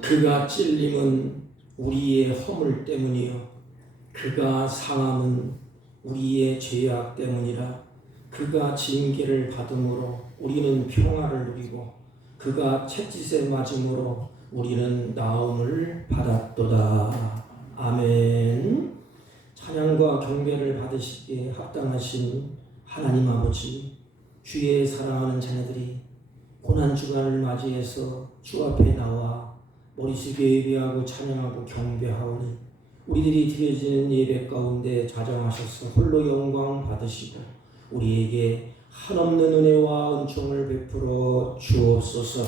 그가 찔림은 우리의 허물 때문이요 그가 상함은 우리의 죄악 때문이라. 그가 징계를 받음으로 우리는 평화를 누리고 그가 채찍에 맞음으로 우리는 나음을 받았도다. 아멘. 찬양과 경배를 받으시기에 합당하신 하나님 아버지, 주의 사랑하는 자녀들이 고난주간을 맞이해서 주 앞에 나와 머리 숙여 예배하고 찬양하고 경배하오니 우리들이 드려지는 예배 가운데 자정하셔서 홀로 영광 받으시고 우리에게 한없는 은혜와 은총을 베풀어 주옵소서.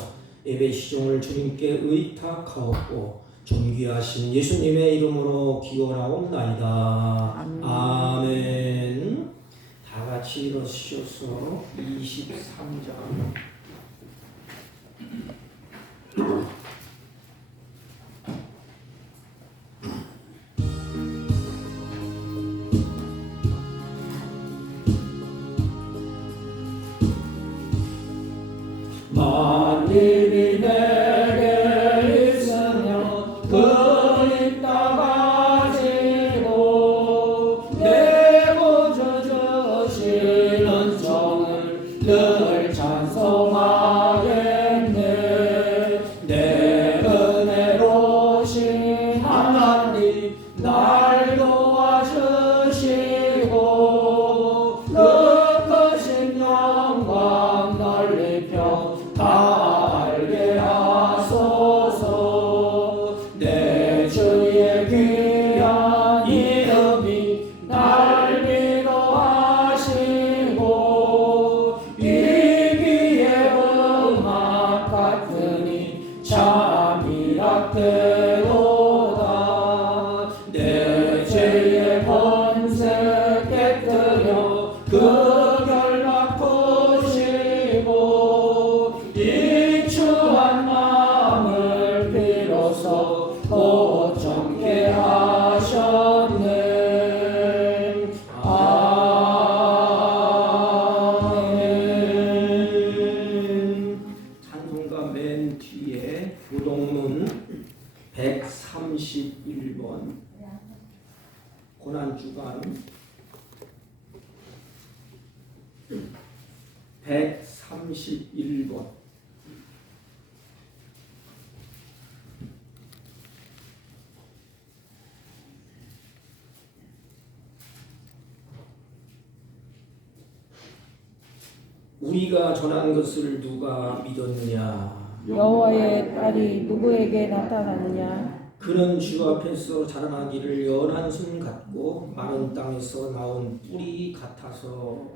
예배 시종을 주님께 의탁하옵고 존귀하신 예수님의 이름으로 기원하옵나이다. 아멘. 다 같이 일어서셔서 23장 만일이 내게 있으면 그 있다 가지고 내 구주 주시는 정을 늘 찬송하겠네. 내 은혜로신 하나님 날 도와주시고 그 크신 영광 넓히며 다 알게 하소서. 내 주의 귀한 이름이 날 위로하시고 이 귀에 음악 같으니 참 이락되도다. 내 죄의 번세 깨뜨려 그 결박 푸시고 이 추한 마음을 비로소 고정케 하셨네. 아멘. 찬송가 맨 뒤에 부동문 131번 고난주간 131번 우리가 전한 것을 누가 믿었느냐? 여호와의 딸이 누구에게 나타나느냐? 그는 주 앞에서 자라나기를 연한 순 같고 마른 땅에서 나온 뿌리 같아서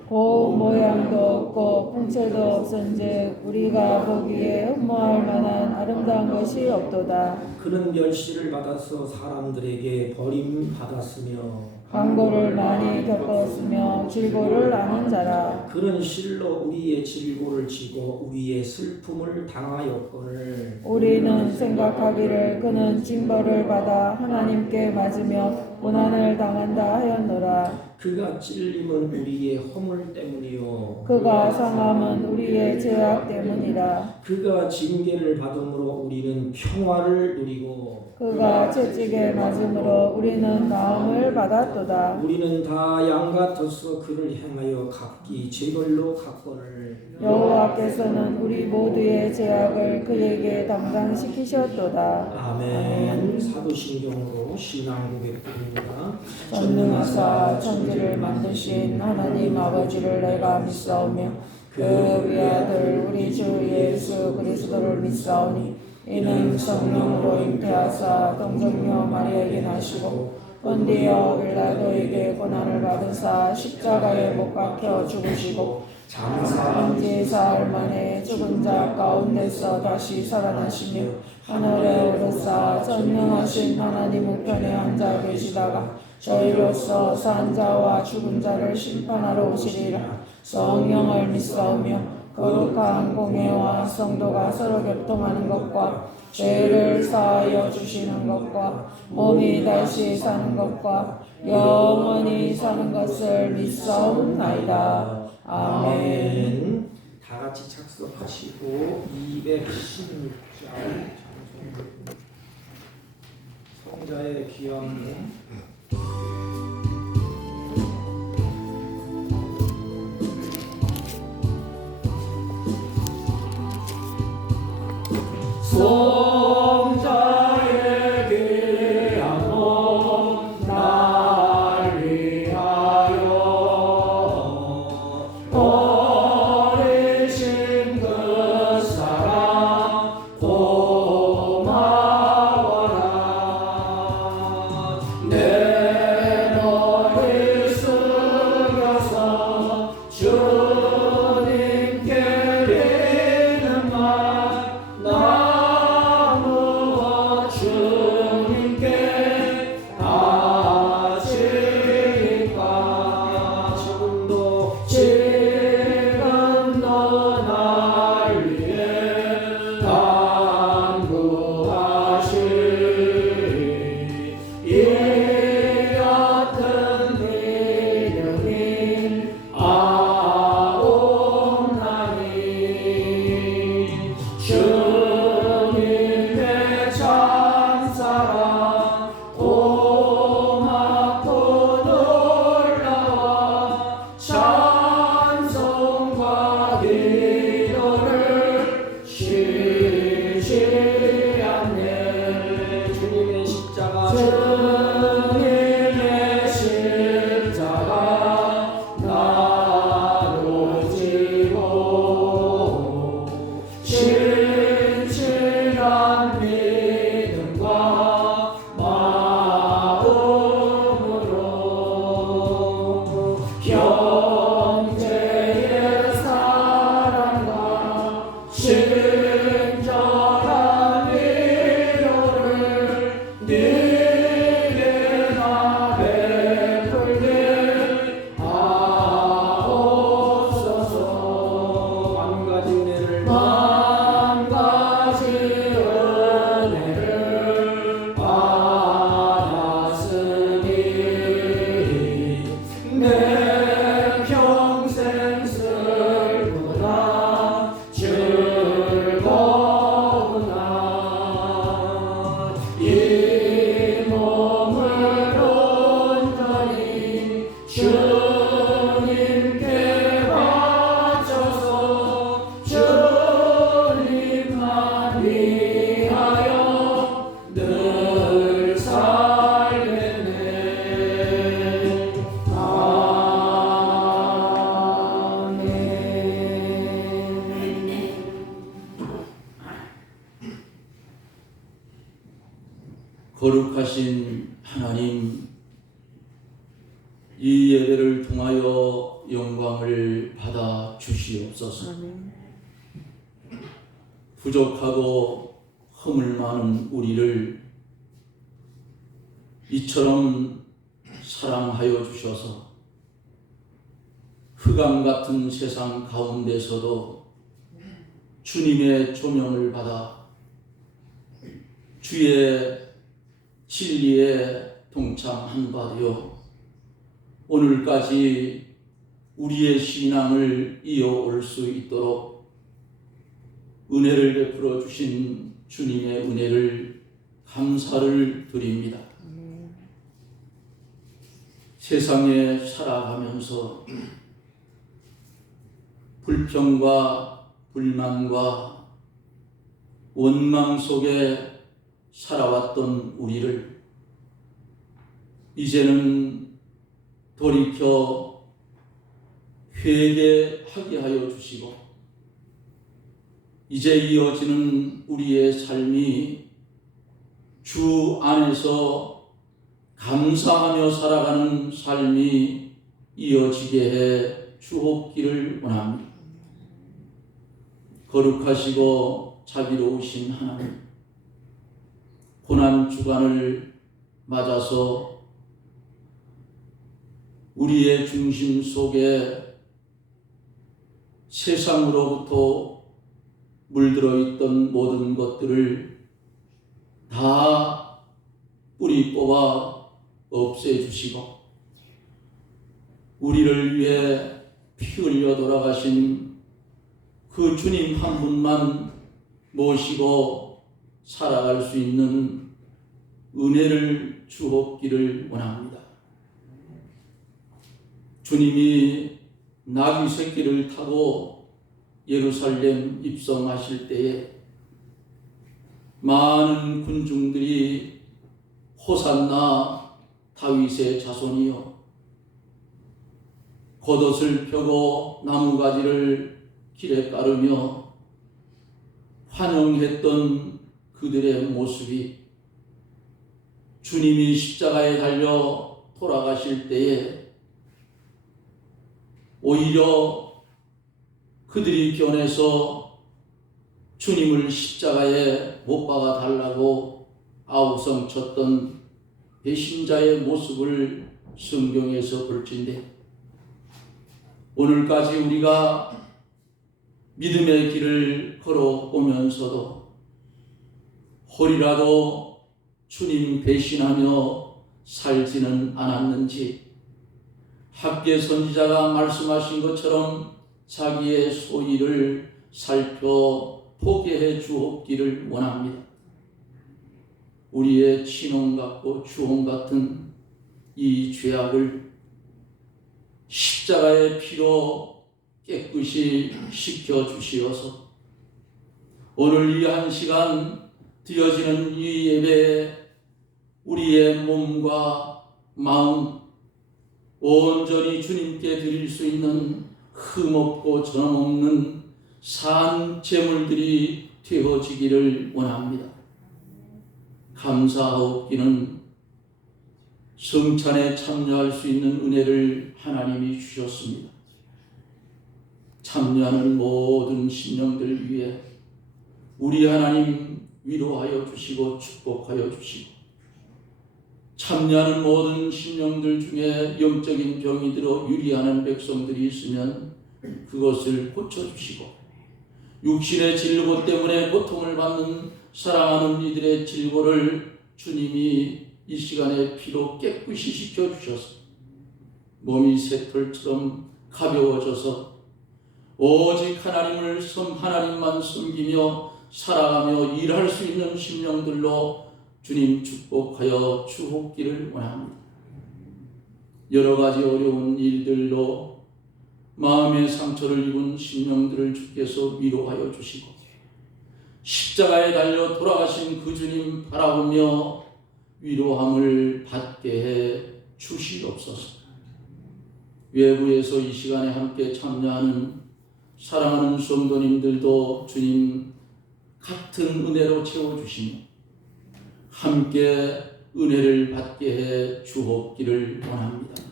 고 모양도 없고 풍채도 없은즉 우리가 보기에 흠모할 만한 아름다운 것이 없도다. 그는 멸시를 받아서 사람들에게 버림받았으며 광고를 많이 겪었으며 질고를 아는 자라. 그는 실로 우리의 질고를 지고 우리의 슬픔을 당하였거늘 우리는 생각하기를 그는 징벌을 받아 하나님께 맞으며 고난을 당한다 하였노라. 그가 찔림은 우리의 허물 때문이요 그가 상함은 우리의 죄악 때문이라. 그가 징계를 받음으로 우리는 평화를 누리고 그가 채찍에 맞음으로 우리는 나음을 받았도다. 우리는 다 양 같아서 그를 향하여 각기 제걸로 갔거늘 여호와께서는 우리 모두의 죄악을 그에게 담당시키셨도다. 아멘. 사도신경으로 신앙 고백드립니다. 전능하사 천지를 만드신 하나님 아버지를 내가 믿사오며 그 외아들 우리 주 예수 그리스도를 믿사오니 이는 성령으로 잉태하사 동정녀 마리아에게 나시고 본디오 빌라도에게 고난을 받으사 십자가에 못 박혀 죽으시고 장사한 지 사흘 만에 죽은 자 가운데서 다시 살아나시며 하늘에 오르사 전능하신 하나님 우편에 앉아 계시다가 저희로서 산 자와 죽은 자를 심판하러 오시리라. 성령을 믿사오며 거룩한 공예와 성도가 서로 교통하는 것과 죄를 사하여 주시는 것과 몸이 다시 사는 것과 영원히 사는 것을 믿사옵나이다. 아멘. 다 같이 착석하시고 216장 성자의 귀한 몸 성자의 귀한 몸 날 위하여 버리신 그 사랑 고마워라. 내 머리 숙여서 주님께 비는 말 나무와 주님께 아시니까 지금도 날 위해 간구하시 이 같은 믿음이 아옵나니 주님의 참사랑 고맙고 놀라워 찬송과 기도를 쉬지 않네. 주님의 십자가 주님의 십자가 나로 지고 진실한 믿음과 마음으로 형제의 사랑과 친절한 위로를 네게나 베풀게 하옵소서. 만 가지 은혜를 만 가지 은혜를 받았으니 내 평생 슬프나 즐거우나 이 몸을 온전히 주님께 바쳐서 주님만 위하여 늘 살겠네. 아멘. 거룩하신 하나님, 이 예배를 통하여 영광을 받아 주시옵소서. 부족하고 허물 많은 우리를 이처럼 사랑하여 주셔서 흑암 같은 세상 가운데서도 주님의 조명을 받아 주의 진리에 동참한 바 되어 오늘까지 우리의 신앙을 이어올 수 있도록 은혜를 베풀어 주신 주님의 은혜를 감사를 드립니다. 세상에 살아가면서 불평과 불만과 원망 속에 살아왔던 우리를 이제는 돌이켜 회개하게 하여 주시고 이제 이어지는 우리의 삶이 주 안에서 감사하며 살아가는 삶이 이어지게 해 주옵기를 원합니다. 거룩하시고 자비로우신 하나님, 고난 주간을 맞아서 우리의 중심 속에 세상으로부터 물들어 있던 모든 것들을 다 뿌리 뽑아 없애주시고 우리를 위해 피 흘려 돌아가신 그 주님 한 분만 모시고 살아갈 수 있는 은혜를 주옵기를 원합니다. 주님이 나귀 새끼를 타고 예루살렘 입성하실 때에 많은 군중들이 호산나 다윗의 자손이여, 겉옷을 펴고 나무가지를 길에 깔으며 환영했던 그들의 모습이 주님이 십자가에 달려 돌아가실 때에 오히려 그들이 변해서 주님을 십자가에 못 박아 달라고 아우성 쳤던 배신자의 모습을 성경에서 볼진데, 오늘까지 우리가 믿음의 길을 걸어오면서도 홀이라도 주님 배신하며 살지는 않았는지, 학계 선지자가 말씀하신 것처럼 자기의 소위를 살펴 포기해 주옵기를 원합니다. 우리의 친홍 같고 주홍 같은 이 죄악을 십자가의 피로 깨끗이 씻겨 주시어서 오늘 이 한 시간 드려지는 이 예배에 우리의 몸과 마음 온전히 주님께 드릴 수 있는 흠없고 전없는 산 제물들이 되어지기를 원합니다. 감사하옵기는 성찬에 참여할 수 있는 은혜를 하나님이 주셨습니다. 참여하는 모든 심령들 위해 우리 하나님 위로하여 주시고 축복하여 주시고, 참여하는 모든 심령들 중에 영적인 병이 들어 유리하는 백성들이 있으면 그것을 고쳐주시고, 육신의 질고 때문에 고통을 받는 사랑하는 이들의 질고를 주님이 이 시간에 피로 깨끗이 씻겨주셔서 몸이 새털처럼 가벼워져서 오직 하나님만 섬기며 살아가며 일할 수 있는 심령들로 주님 축복하여 주옵기를 원합니다. 여러 가지 어려운 일들로 마음의 상처를 입은 심령들을 주께서 위로하여 주시고, 십자가에 달려 돌아가신 그 주님 바라보며 위로함을 받게 해 주시옵소서. 외부에서 이 시간에 함께 참여하는 사랑하는 성도님들도 주님 같은 은혜로 채워주시며 함께 은혜를 받게 해 주옵기를 원합니다.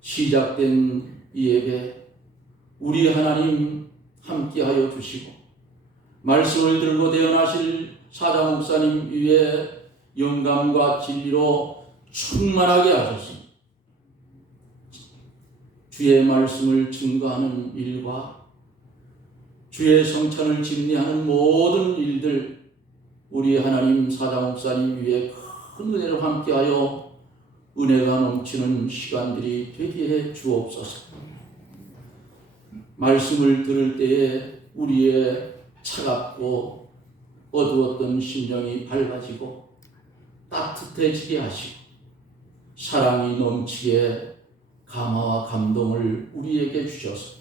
시작된 이 예배 우리 하나님 함께하여 주시고, 말씀을 들고 대언하실 사자 목사님 위에 영감과 진리로 충만하게 하소서. 주의 말씀을 증거하는 일과 주의 성찬을 집례하는 모든 일들 우리 하나님 사자 목사님 위에 큰 은혜로 함께하여 은혜가 넘치는 시간들이 되게 해 주옵소서. 말씀을 들을 때에 우리의 차갑고 어두웠던 심령이 밝아지고 따뜻해지게 하시고 사랑이 넘치게 감화와 감동을 우리에게 주셔서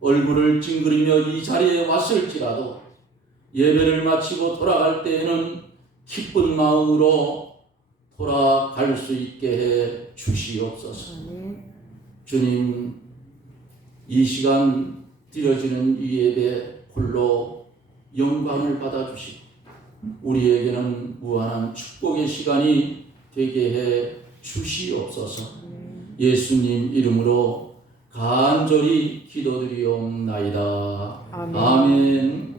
얼굴을 찡그리며 이 자리에 왔을지라도 예배를 마치고 돌아갈 때에는 기쁜 마음으로 돌아갈 수 있게 해 주시옵소서. 주님, 이 시간 드려지는 이 예배 홀로 영광을 받아주시고 우리에게는 무한한 축복의 시간이 되게 해 주시옵소서. 예수님 이름으로 간절히 기도드리옵나이다. 아멘. 아멘.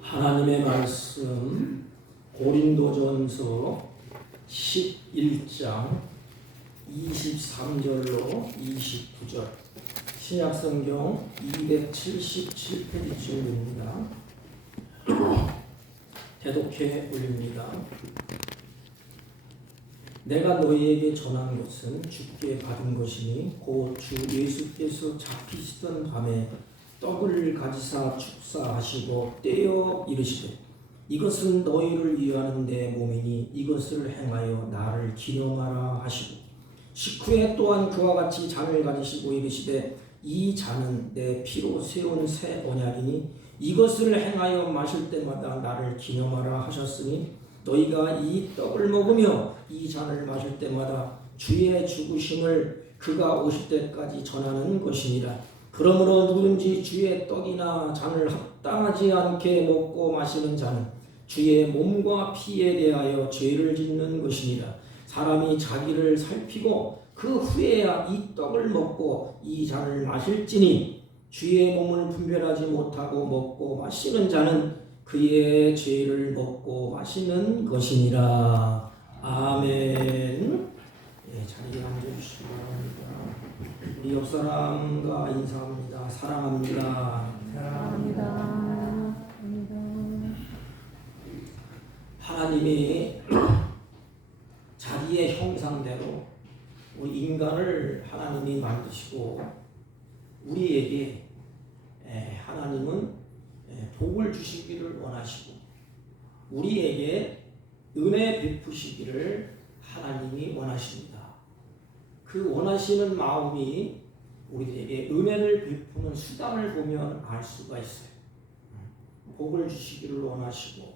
하나님의 말씀 고린도전서 11장 23절로 29절 신약성경 277페이지입니다. 대독해 올립니다. 내가 너희에게 전한 것은 주께 받은 것이니 곧 주 예수께서 잡히시던 밤에 떡을 가지사 축사하시고 떼어 이르시되 이것은 너희를 위하는 내 몸이니 이것을 행하여 나를 기념하라 하시고 식후에 또한 그와 같이 잔을 가지시고 이르시되 이 잔은 내 피로 세운 새 언약이니 이것을 행하여 마실 때마다 나를 기념하라 하셨으니 너희가 이 떡을 먹으며 이 잔을 마실 때마다 주의 죽으심을 그가 오실 때까지 전하는 것이니라. 그러므로 누구든지 주의 떡이나 잔을 합당하지 않게 먹고 마시는 자는 주의 몸과 피에 대하여 죄를 짓는 것이니라. 사람이 자기를 살피고 그 후에야 이 떡을 먹고 이 잔을 마실지니 주의 몸을 분별하지 못하고 먹고 마시는 자는 그의 죄를 먹고 마시는 것이니라. 아멘. 자리에 앉아주시기 바랍니다. 우리 옆사람과 인사합니다. 사랑합니다. 사랑합니다. 하나님이 자기의 형상대로 우리 인간을 하나님이 만드시고 우리에게 하나님은 복을 주시기를 원하시고 우리에게 은혜 베푸시기를 하나님이 원하십니다. 그 원하시는 마음이 우리에게 은혜를 베푸는 수단을 보면 알 수가 있어요. 복을 주시기를 원하시고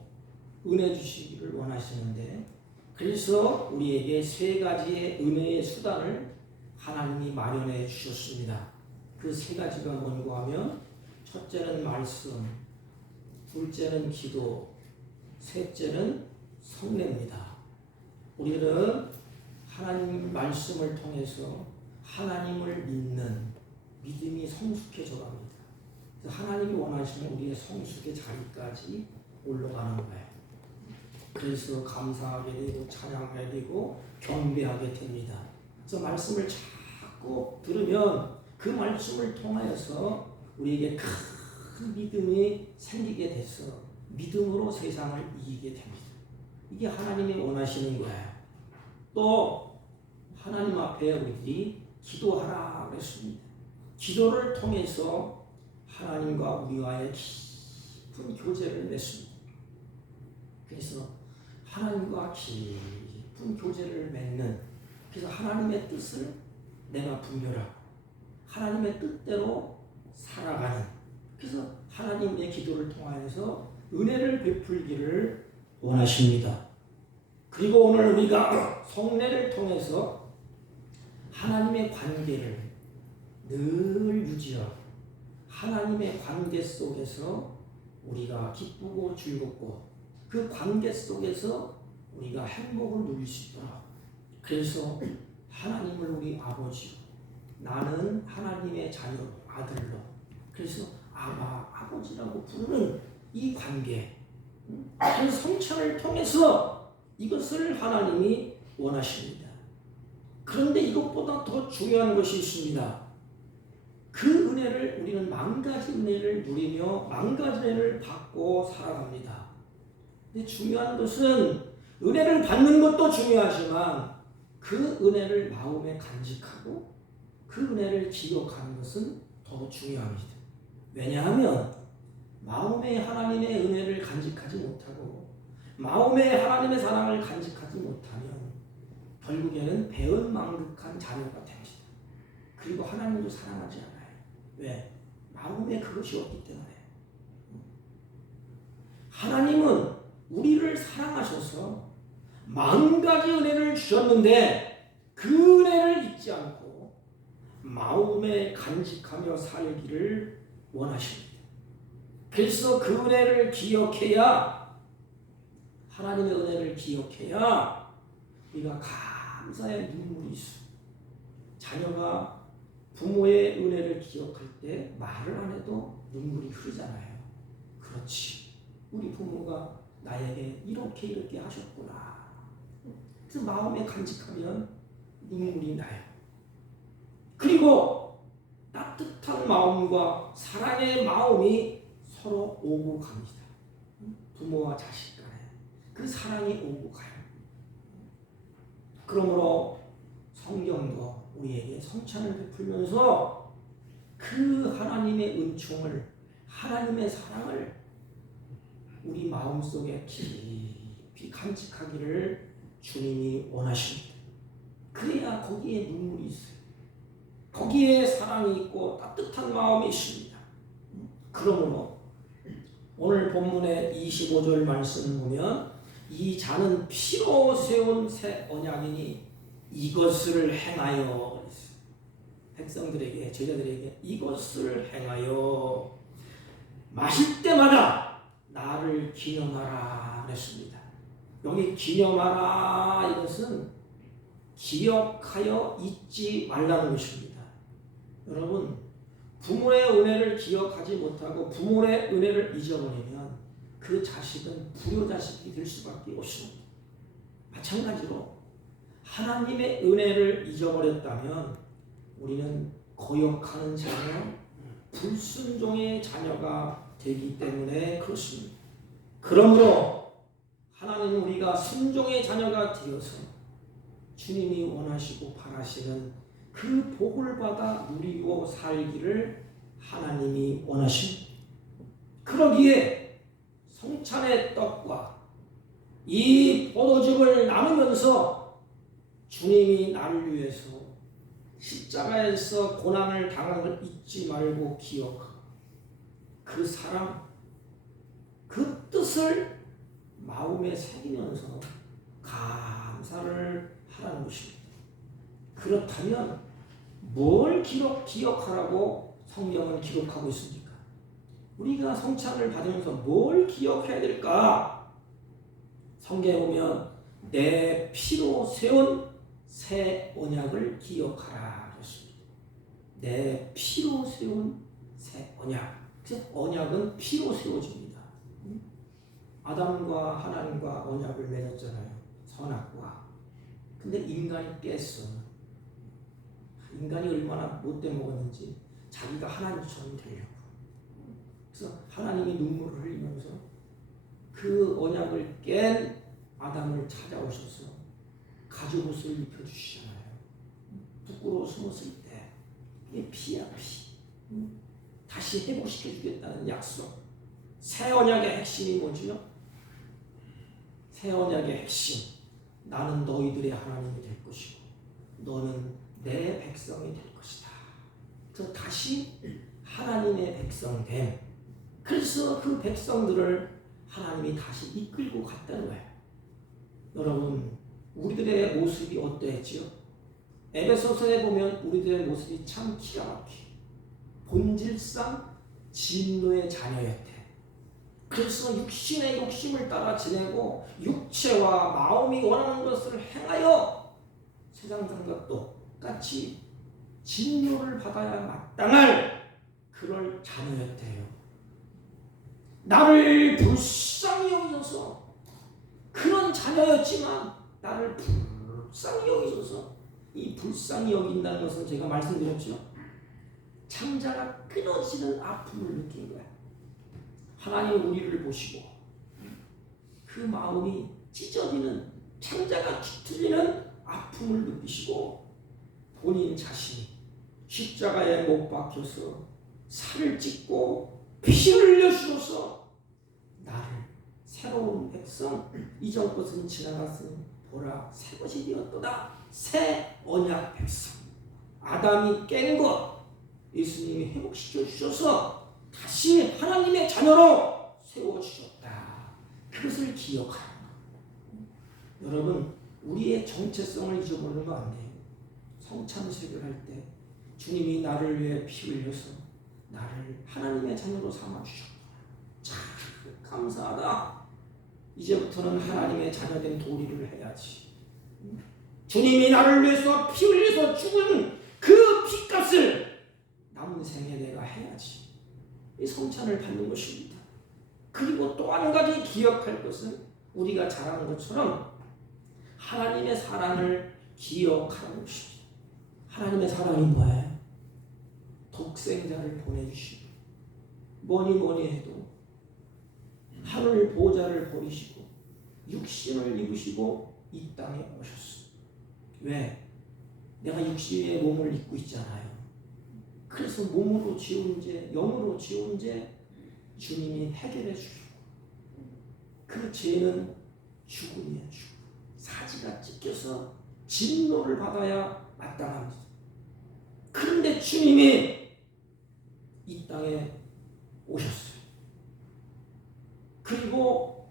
은혜 주시기를 원하시는데 그래서 우리에게 세 가지의 은혜의 수단을 하나님이 마련해 주셨습니다. 그 세 가지가 뭔고 하면 첫째는 말씀, 둘째는 기도, 셋째는 성례입니다. 우리는 하나님 말씀을 통해서 하나님을 믿는 믿음이 성숙해져 갑니다. 하나님이 원하시는 우리의 성숙의 자리까지 올라가는 거예요. 그래서 감사하게 되고 찬양하게 되고 경배하게 됩니다. 그래서 말씀을 자꾸 들으면 그 말씀을 통하여서 우리에게 큰 믿음이 생기게 돼서 믿음으로 세상을 이기게 됩니다. 이게 하나님이 원하시는 거예요. 또 하나님 앞에 우리들이 기도하라 그랬습니다. 기도를 통해서 하나님과 우리와의 깊은 교제를 맺습니다. 그래서 하나님과 깊은 교제를 맺는 그래서 하나님의 뜻을 내가 분별하고 하나님의 뜻대로 살아가는 그래서 하나님의 기도를 통하여서 은혜를 베풀기를 원하십니다. 그리고 오늘 우리가 성례를 통해서 하나님의 관계를 늘 유지하고 하나님의 관계 속에서 우리가 기쁘고 즐겁고 그 관계 속에서 우리가 행복을 누릴 수 있도록 그래서 하나님을 우리 아버지로 나는 하나님의 자녀로 아들로 그래서 아버지라고 부르는 이 관계 그 성찬을 통해서 이것을 하나님이 원하십니다. 그런데 이것보다 더 중요한 것이 있습니다. 그 은혜를 우리는 만가지 은혜를 누리며 만가지 은혜를 받고 살아갑니다. 근데 중요한 것은 은혜를 받는 것도 중요하지만 그 은혜를 마음에 간직하고 그 은혜를 기억하는 것은 더 중요합니다. 왜냐하면 마음에 하나님의 은혜를 간직하지 못하고 마음에 하나님의 사랑을 간직하지 못하면 결국에는 배은망덕한 자녀가 됩니다. 그리고 하나님도 사랑하지 않아요. 왜? 마음에 그것이 없기 때문에. 하나님은 우리를 사랑하셔서 만 가지 은혜를 주셨는데 그 은혜를 잊지 않고 마음에 간직하며 살기를 원하십니다. 그래서 그 은혜를 기억해야, 하나님의 은혜를 기억해야 우리가 감사의 눈물이 있어. 자녀가 부모의 은혜를 기억할 때 말을 안 해도 눈물이 흐르잖아요. 그렇지, 우리 부모가 나에게 이렇게 하셨구나. 그래서 마음에 간직하면 눈물이 나요. 그리고 따뜻한 마음과 사랑의 마음이 서로 오고 갑니다. 부모와 자식 간에 그 사랑이 오고 가요. 그러므로 성경도 우리에게 성찬을 베풀면서 그 하나님의 은총을, 하나님의 사랑을 우리 마음속에 깊이 간직하기를 주님이 원하십니다. 그래야 거기에 눈물이 있어요. 거기에 사랑이 있고 따뜻한 마음이 있습니다. 그러므로 오늘 본문의 25절 말씀을 보면 이 잔은 피로 세운 새 언약이니 이것을 행하여, 백성들에게, 제자들에게 이것을 행하여 마실 때마다 나를 기념하라 그랬습니다. 여기 기념하라, 이것은 기억하여 잊지 말라는 것입니다. 여러분, 부모의 은혜를 기억하지 못하고 부모의 은혜를 잊어버리면 그 자식은 불효자식이 될 수밖에 없습니다. 마찬가지로 하나님의 은혜를 잊어버렸다면 우리는 거역하는 자녀, 불순종의 자녀가 되기 때문에 그렇습니다. 그러므로 하나님은 우리가 순종의 자녀가 되어서 주님이 원하시고 바라시는 그 복을 받아 누리고 살기를 하나님이 원하십니다. 그러기에 성찬의 떡과 이 포도즙을 나누면서 주님이 나를 위해서 십자가에서 고난을 당한 걸 잊지 말고 기억하고 그 사랑, 그 뜻을 마음에 새기면서 감사를 하라는 것입니다. 그렇다면 뭘 기억하라고 성경은 기록하고 있습니까? 우리가 성찬을 받으면서 뭘 기억해야 될까? 성경에 보면 내 피로 세운 새 언약을 기억하라 그랬습니다. 내 피로 세운 새 언약. 언약은 피로 세워집니다. 아담과 하나님과 언약을 맺었잖아요. 선악과. 근데 인간이 깼어. 인간이 얼마나 못돼 먹었는지 자기가 하나님처럼 되려고. 그래서 하나님이 눈물을 흘리면서 그 언약을 깬 아담을 찾아오셔서 가죽옷을 입혀주시잖아요. 부끄러워 숨었을 때 이게 피야, 피. 다시 회복시켜주겠다는 약속. 새 언약의 핵심이 뭐지요? 새 언약의 핵심. 나는 너희들의 하나님이 될 것이고 너는 내 백성이 될 것이다. 그래서 다시 하나님의 백성됨. 그래서 그 백성들을 하나님이 다시 이끌고 갔다는 거예요. 여러분, 우리들의 모습이 어떠했지요? 에베소서에 보면 우리들의 모습이 참 기가 막히게 본질상 진노의 자녀였대. 그래서 육신의 욕심을 따라 지내고 육체와 마음이 원하는 것을 행하여 세상 사람과 똑같이 진노를 받아야 마땅할 그럴 자녀였대요. 나를 불쌍히 여기셔서 그런 자녀였지만 나를 불쌍히 여기셔서, 이 불쌍히 여긴다는 것은 제가 말씀드렸죠. 창자가 끊어지는 아픔을 느낀 거야. 하나님 우리를 보시고 그 마음이 찢어지는, 창자가 뒤틀리는 아픔을 느끼시고 본인 자신이 십자가에 못 박혀서 살을 찢고 피를 흘려주셔서 나를 새로운 백성, 이전 것은 지나갔으니 보라 새 것이 되었도다. 새 언약 백성, 아담이 깬 것 예수님이 회복시켜 주셔서 다시 하나님의 자녀로 세워주셨다. 그것을 기억하는 것. 여러분, 우리의 정체성을 잊어버리는 거 안 돼요. 성찬식을 때 주님이 나를 위해 피 흘려서 나를 하나님의 자녀로 삼아주셨구나. 참 감사하다. 이제부터는 하나님의 자녀된 도리를 해야지. 주님이 나를 위해서 피 흘려서 죽은 그 피값을 남은 생에 내가 해야지. 이 성찬을 받는 것입니다. 그리고 또 한 가지 기억할 것은 우리가 잘하는 것처럼 하나님의 사랑을 기억하는 것입니다. 하나님의 사랑이 뭐예요? 독생자를 보내주시고 뭐니 해도 하늘 보좌를 버리시고 육신을 입으시고 이 땅에 오셨어. 왜? 내가 육신의 몸을 입고 있잖아요. 그래서 몸으로 지은 죄, 영으로 지은 죄 주님이 해결해 주시고 그 죄는 죽음이에요. 죽음. 사지가 찢겨서 진노를 받아야 마땅합니다. 그런데 주님이 이 땅에 오셨어요. 그리고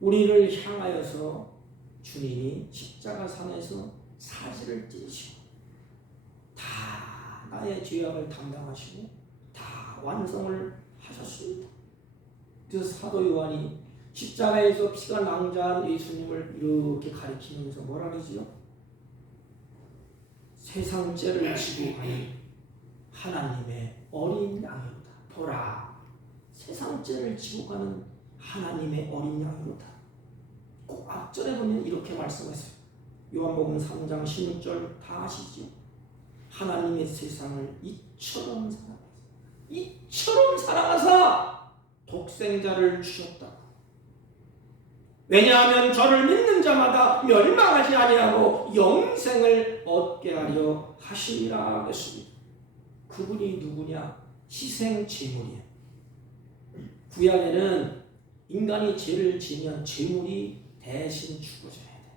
우리를 향하여서 주님이 십자가상에서 사지를 찢으시고 다 나의 죄악을 담당하시고 다 완성을 하셨습니다. 그래서 사도 요한이 십자가에서 피가 낭자한 예수님을 이렇게 가리키면서 뭐라 그러지요? 세상 죄를 지고 가는 하나님의 어린 양이로다. 보라, 세상 죄를 지고 가는 하나님의 어린 양이로다. 꼭 앞절에 보면 이렇게 말씀하세요. 요한복음 3장 16절 다 아시죠? 하나님의 세상을 이처럼 사랑하사 독생자를 주셨다. 왜냐하면 저를 믿는 자마다 멸망하지 아니하고 영생을 얻게 하려 하심이라 했습니다. 그분이 누구냐? 희생 제물이에요. 구약에는 인간이 죄를 지면 제물이 대신 죽어져야 돼.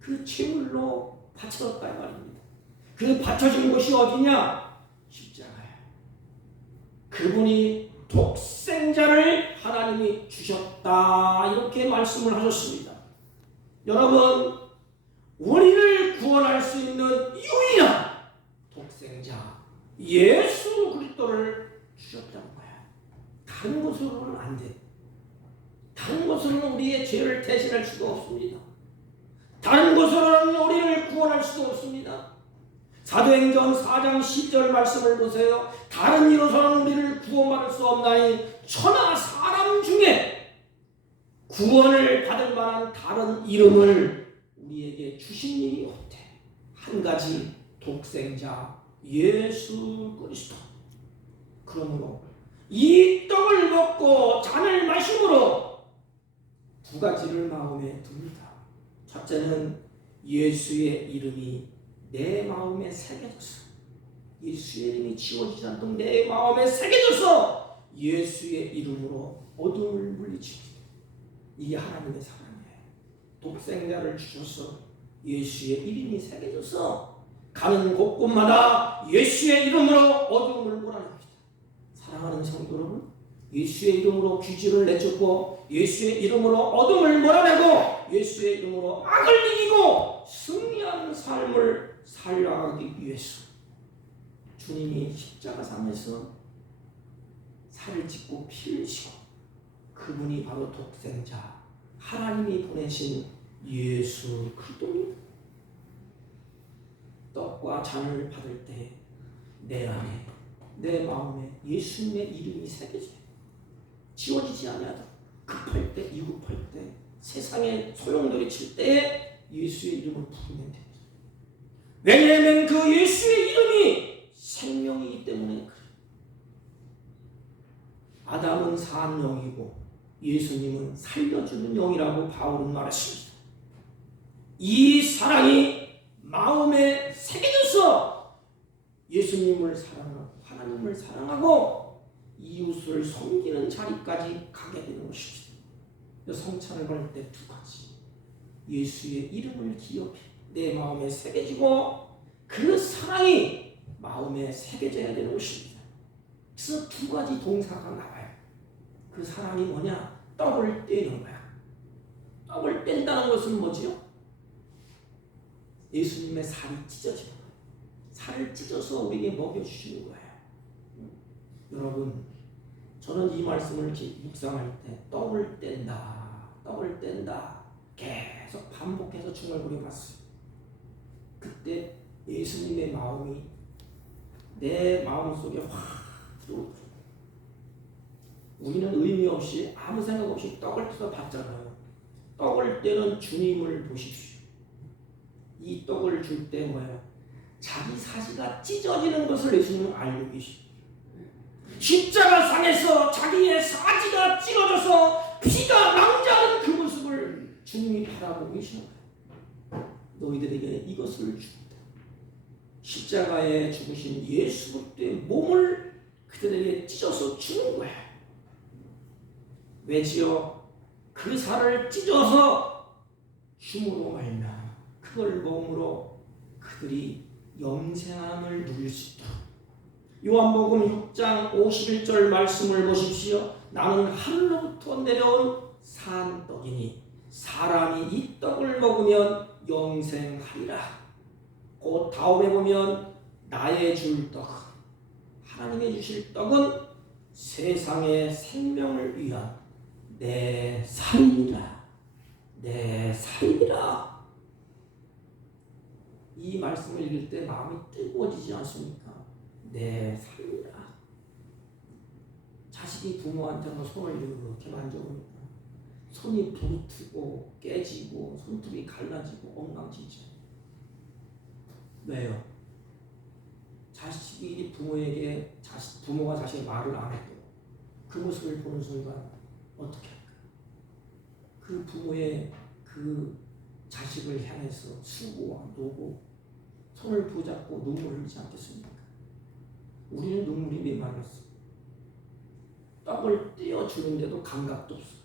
그 제물로 바쳐졌다 이 말입니다. 그 바쳐진 곳이 어디냐? 십자가예요. 그분이 독생자를 하나님이 주셨다 이렇게 말씀을 하셨습니다. 여러분, 우리를 구원할 수 있는 유일한 독생자 예수 그리스도를 주셨다는 거야. 다른 곳으로는 안 돼. 다른 곳으로는 우리의 죄를 대신할 수가 없습니다. 다른 곳으로는 우리를 구원할 수가 없습니다. 사도행전 4장 10절 말씀을 보세요. 다른 이로서는 우리를 구원받을 수 없나니 천하 사람 중에 구원을 받을 만한 다른 이름을 우리에게 주신 일이 없대. 한 가지, 독생자 예수 그리스도. 그러므로 이 떡을 먹고 잔을 마심으로 두 가지를 마음에 듭니다. 첫째는 예수의 이름이 내 마음에 새겨졌어. 예수의 이름이 지워지지 않도록 내 마음에 새겨져서 예수의 이름으로 어둠을 물리칩니다. 이게 하나님의 사랑이에요. 독생자를 주셔서 예수의 이름이 새겨져서 가는 곳곳마다 예수의 이름으로 어둠을 몰아냅니다. 사랑하는 성도 여러분, 예수의 이름으로 귀지를 내쫓고 예수의 이름으로 어둠을 몰아내고 예수의 이름으로 악을 이기고 승리하는 삶을 살아가기 위해서 주님이 십자가상에서 살을 찢고 피를 흘리시고 그분이 바로 독생자 하나님이 보내신 예수 그리스도입니다. 떡과 잔을 받을 때 내 안에 내 마음에 예수님의 이름이 새겨져요. 지워지지 아니하도록 급할 때, 위급할 때, 세상에 소용돌이 칠 때에 예수의 이름을 부르면 됩니다. 왜냐하면 그 예수의 이름이 생명이기 때문에 그래요. 아담은 산 영이고 예수님은 살려주는 영이라고 바울은 말했습니다. 이 사랑이 마음에 새겨져서 예수님을 사랑하고 하나님을 사랑하고 이웃을 섬기는 자리까지 가게 되는 것입니다. 성찬을 받을 때 두 가지, 예수의 이름을 기억해 내 마음에 새겨지고 그 사랑이 마음에 새겨져야 되는 것입니다. 그래서 두 가지 동사가 나와요. 그 사랑이 뭐냐? 떡을 떼는 거야. 떡을 뗀다는 것은 뭐지요? 예수님의 살이 찢어지는 거예요. 살을 찢어서 우리에게 먹여주시는 거예요. 여러분, 저는 이 말씀을 이렇게 묵상할 때 떡을 뗀다, 떡을 뗀다 계속 반복해서 중얼거려봤어요. 그때 예수님의 마음이 내 마음속에 확 들어오더라고요. 우리는 의미 없이 아무 생각 없이 떡을 뜯어 봤잖아요. 떡을 떼는 주님을 보십시오. 이 떡을 줄 때 뭐예요? 자기 사지가 찢어지는 것을 예수님은 알고 계십니다. 십자가 상에서 자기의 사지가 찢어져서 피가 낭자하는 그 모습을 주님이 바라보고 계시는 거예요. 너희들에게 이것을 주겠다. 십자가에 죽으신 예수 그리스도의 몸을 그들에게 찢어서 주는 거예요. 왜지요? 그 살을 찢어서 줌으로 말미암아 그걸 먹음으로 그들이 영생함을 누릴 수 있도록. 요한복음 6장 51절 말씀을 보십시오. 나는 하늘로부터 내려온 산 떡이니 사람이 이 떡을 먹으면 영생하리라. 그 다음에 보면 나의 줄 떡, 하나님의 주실 떡은 세상의 생명을 위한 내 살이니라. 내 살이니라. 이 말씀을 읽을 때 마음이 뜨거워지지 않습니까? 내 살이니라. 자식이 부모한테 손을 이렇게 만져보니까 손이 부르트고 깨지고 손톱이 갈라지고 엉망진창. 왜요? 자식이 부모에게 부모가 자식의 말을 안 해도 그 모습을 보는 순간 어떻게 할까? 그 부모의 그 자식을 향해서 수고와 노고 손을 붙잡고 눈물을 흘리지 않겠습니까? 우리는 눈물이 메말랐어. 떡을 떼어주는데도 감각도 없어.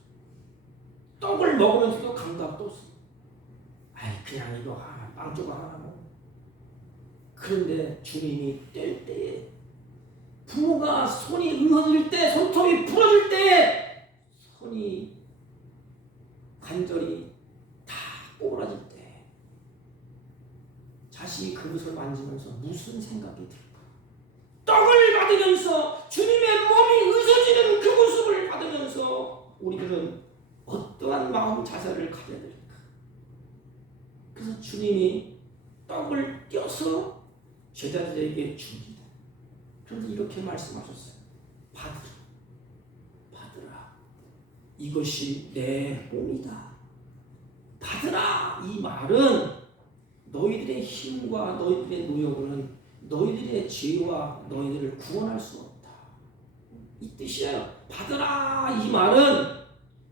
떡을 먹으면서도 감각도 없어. 아이 그냥 이거 빵 조각 하나 먹어. 그런데 주님이 뗄 때에 부모가 손이 으어질 때, 손톱이 부러질 때, 손이 관절이 다 꼬부라질 때 자식이 그것을 만지면서 무슨 생각이 들까? 떡을 받으면서 주님의 몸이 으어지는 그 모습을 받으면서 우리들은 어떠한 마음 자세를 가져야 될까? 그래서 주님이 떡을 떼어서 제자들에게 줍니다. 그런데 이렇게 말씀하셨어요. 받으라. 이것이 내 몸이다. 받으라. 이 말은 너희들의 힘과 너희들의 노력으로는 너희들의 죄와 너희들을 구원할 수 없다. 이 뜻이에요. 받으라. 이 말은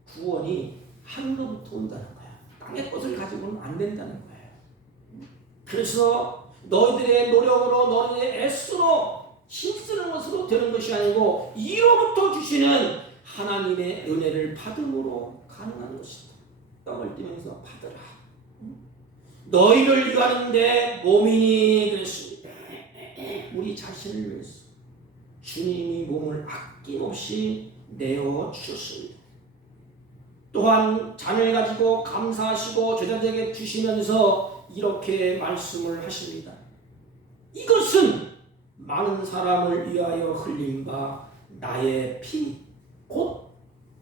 구원이 하늘로부터 온다는 거야. 땅의 것을 가지고는 안 된다는 거예요. 그래서 너희들의 노력으로 너희들의 애쓰로 힘쓰는 것으로 되는 것이 아니고 이로부터 주시는 하나님의 은혜를 받음으로 가능한 것이다. 떡을 떼면서 받으라. 너희를 위하는 내 몸이니 그랬습니다. 우리 자신을 위해서 주님이 몸을 아낌없이 내어 주셨습니다. 또한 잔을 가지고 감사하시고 제자들에게 주시면서 이렇게 말씀을 하십니다. 이것은 많은 사람을 위하여 흘린 바 나의 피, 곧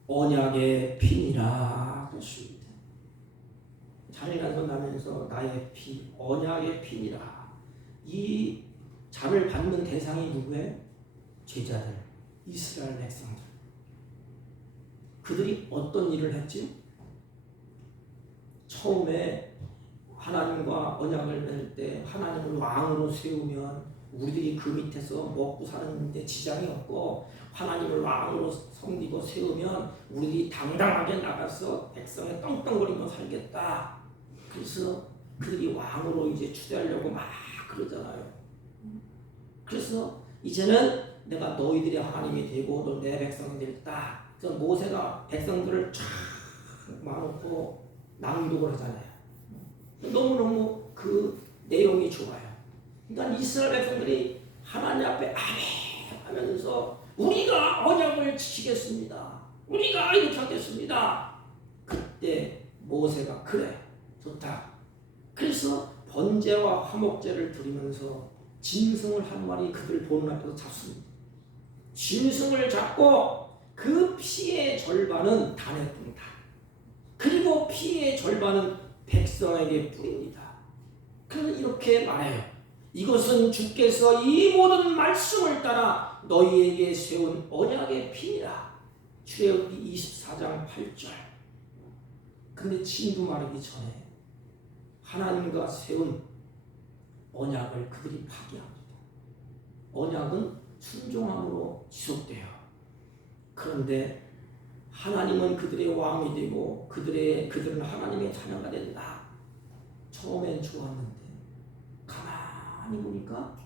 언약의 피니라 그랬습니다. 잔을 가져나면서 나의 피, 언약의 피니라. 이 잔을 받는 대상이 누구예요? 제자들, 이스라엘 백성들. 그들이 어떤 일을 했지? 처음에 하나님과 언약을 맺을 때 하나님을 왕으로 세우면 우리들이 그 밑에서 먹고 사는데 지장이 없고 하나님을 왕으로 섬기고 세우면 우리들이 당당하게 나가서 백성에 떵떵거리며 살겠다. 그래서 그들이 왕으로 이제 추대하려고 막 그러잖아요. 그래서 이제는 내가 너희들의 하나님이 되고 너 내 백성이 되겠다. 그래서 모세가 백성들을 쫙 모아놓고 낭독을 하잖아요. 너무너무 그 내용이 좋아요. 그러니까 이스라엘 백성들이 하나님 앞에 아멘 하면서 우리가 언약을 지키겠습니다. 우리가 이렇게 하겠습니다. 그때 모세가 그래 좋다. 그래서 번제와 화목제를 드리면서 짐승을 한 마리 그들 보는 앞에서 잡습니다. 짐승을 잡고 그 피의 절반은 단에 뿌린다. 그리고 피의 절반은 백성에게 뿌립니다. 그래서 이렇게 말해요. 이것은 주께서 이 모든 말씀을 따라 너희에게 세운 언약의 피니라. 출애굽기 24장 8절. 근데 진도 마르기 전에 하나님과 세운 언약을 그들이 파기합니다. 언약은 순종함으로 지속돼요. 그런데 하나님은 그들의 왕이 되고 그들은 하나님의 자녀가 된다. 처음엔 좋았는데 가만히 보니까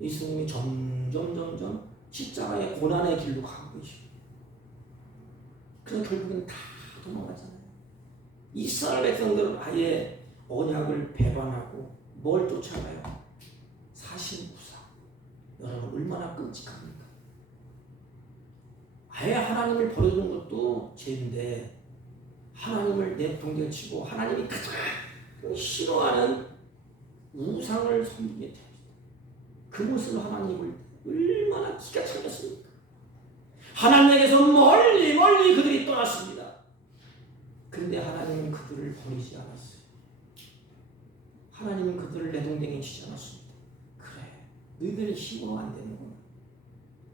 예수님이 점점 십자가의 고난의 길로 가고 계시고, 그래서 결국엔 다 도망가잖아요. 이스라엘 백성들은 아예 언약을 배반하고 뭘 쫓아가요? 사신부사. 여러분 얼마나 끔찍합니까? 아예 하나님을 버려두는 것도 죄인데 하나님을 내팽개치고 하나님이 가장 싫어하는 우상을 섬기게 됩니다. 그것을 하나님을 얼마나 기가 차겠습니까? 하나님에게서 멀리 그들이 떠났습니다. 근데 하나님은 그들을 버리지 않았어요. 하나님은 그들을 내동댕이 치지 않았습니다. 그래, 너희들의 힘으로 안 되는구나.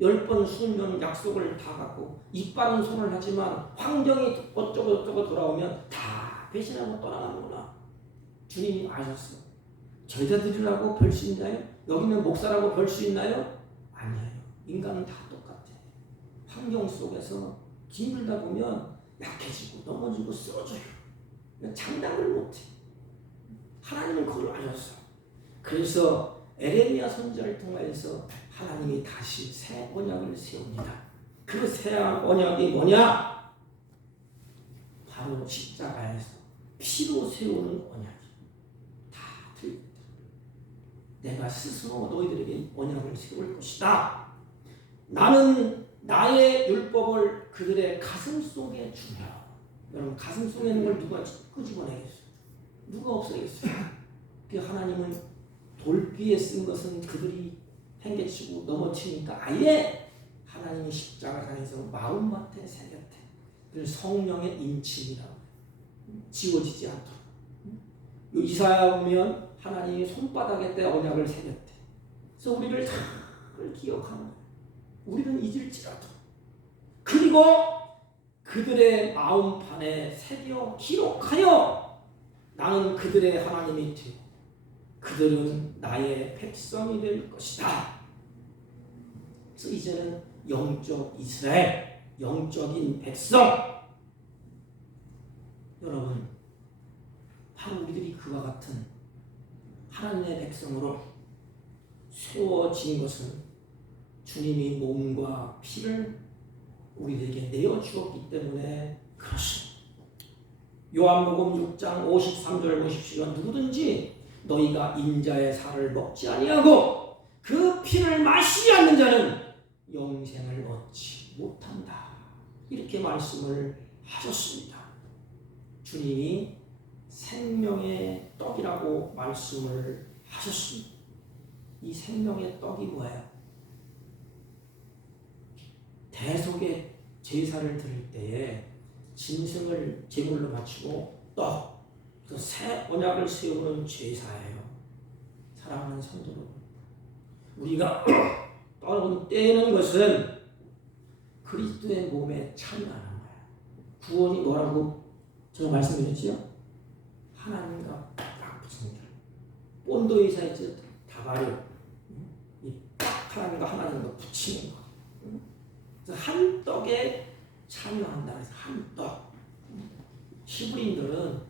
10번 20번 약속을 다 갖고 이빠른 손을 하지만 환경이 어쩌고 돌아오면 다 배신하고 떠나가는구나. 주님이 아셨어. 제자 드리라고 벌 수 있나요? 여기는 목사라고 벌 수 있나요? 아니에요. 인간은 다 똑같아. 환경 속에서 힘들다 보면 약해지고 넘어지고 쓰러져요. 장담을 못해. 하나님은 그걸 아셨어. 그래서 에레미야 선지자를 통해서 하나님이 다시 새 언약을 세웁니다. 그 새 언약이 뭐냐? 바로 십자가에서 피로 세우는 언약이 다 틀립니다. 내가 스스로 너희들에게 언약을 세울 것이다. 나는 나의 율법을 그들의 가슴 속에 주며. 여러분 가슴 속에 있는 걸 누가 끄집어내겠어요? 누가 없애겠어요? 그 하나님은 돌기에 쓴 것은 그들이 행개치고 넘어치니까 아예 하나님이 십자가상에서 마음밭에 새겼대. 그 성령의 인침이라고 지워지지 않도록. 이사야 보면 하나님이 손바닥에 때 언약을 새겼대. 그래서 우리를 잘 기억하는 거예요. 우리는 잊을지라도. 그리고 그들의 마음판에 새겨 기록하여 나는 그들의 하나님이 되고 그들은 나의 백성이 될 것이다. 그래서 이제는 영적 이스라엘, 영적인 백성. 여러분, 바로 우리들이 그와 같은 하나님의 백성으로 세워진 것은 주님이 몸과 피를 우리들에게 내어주었기 때문에 그렇습니다. 요한복음 6장 53절 보십시오. 누구든지 너희가 인자의 살을 먹지 아니하고 그 피를 마시지 않는 자는 영생을 얻지 못한다. 이렇게 말씀을 하셨습니다. 주님이 생명의 떡이라고 말씀을 하셨습니다. 이 생명의 떡이 뭐예요? 대속의 제사를 드릴 때에 짐승을 제물로 바치고 떡, 그래서 새 언약을 세우는 제사예요. 사랑하는 성도 여러분, 우리가 떡을 떼는 것은 그리스도의 몸에 참여하는 거예요. 구원이 뭐라고 제가 말씀드렸죠? 하나님과 딱 붙는 길. 본도의사 있죠? 다발요. 이 딱 하나님과 붙이는 거. 그래서 한 떡에 참여한다. 그래서 한 떡. 히브리인들은